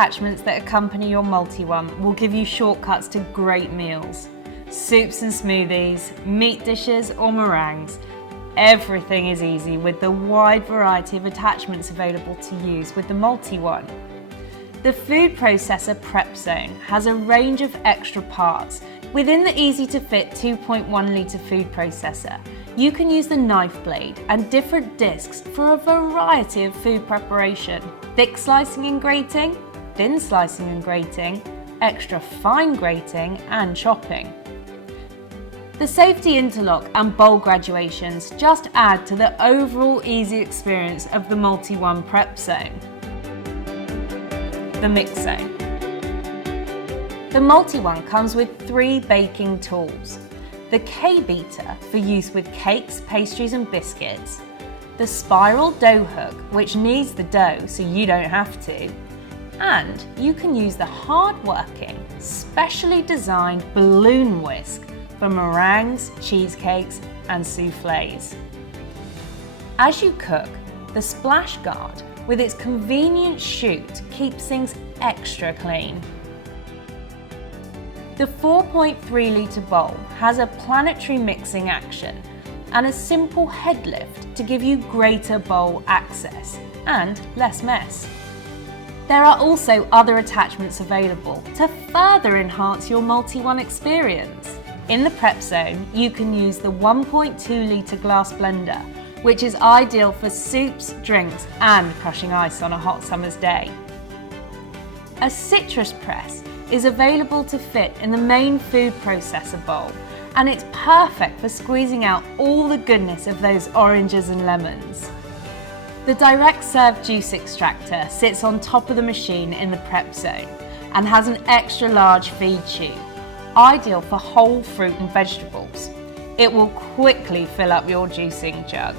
attachments that accompany your multi-one will give you shortcuts to great meals. Soups and smoothies, meat dishes or meringues. Everything is easy with the wide variety of attachments available to use with the multi-one. The food processor prep zone has a range of extra parts. Within the easy-to-fit 2.1 litre food processor, you can use the knife blade and different discs for a variety of food preparation. Thick slicing and grating, thin slicing and grating, extra fine grating and chopping. The safety interlock and bowl graduations just add to the overall easy experience of the multi-one prep zone. The mix zone. The multi-one comes with 3 baking tools. The K-beater for use with cakes, pastries and biscuits. The spiral dough hook, which kneads the dough so you don't have to. And you can use the hard-working, specially designed balloon whisk for meringues, cheesecakes and soufflés. As you cook, the splash guard with its convenient chute keeps things extra clean. The 4.3 litre bowl has a planetary mixing action and a simple head lift to give you greater bowl access and less mess. There are also other attachments available to further enhance your multi-one experience. In the prep zone, you can use the 1.2 litre glass blender, which is ideal for soups, drinks and crushing ice on a hot summer's day. A citrus press is available to fit in the main food processor bowl, and it's perfect for squeezing out all the goodness of those oranges and lemons. The direct serve juice extractor sits on top of the machine in the prep zone and has an extra large feed tube, ideal for whole fruit and vegetables. It will quickly fill up your juicing jug.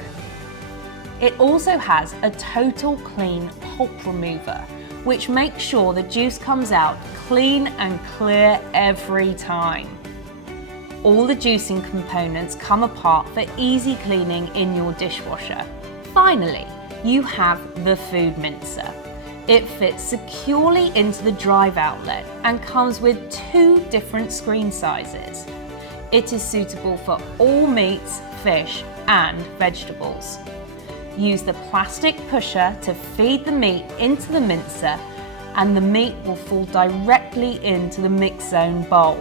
It also has a total clean pulp remover, which makes sure the juice comes out clean and clear every time. All the juicing components come apart for easy cleaning in your dishwasher. Finally, you have the food mincer. It fits securely into the drive outlet and comes with 2 different screen sizes. It is suitable for all meats, fish and vegetables. Use the plastic pusher to feed the meat into the mincer and the meat will fall directly into the mix zone bowl.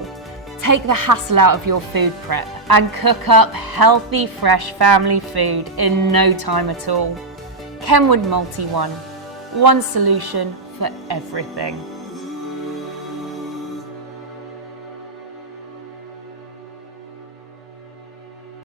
Take the hassle out of your food prep and cook up healthy, fresh family food in no time at all. Kenwood Multi-One, one solution for everything.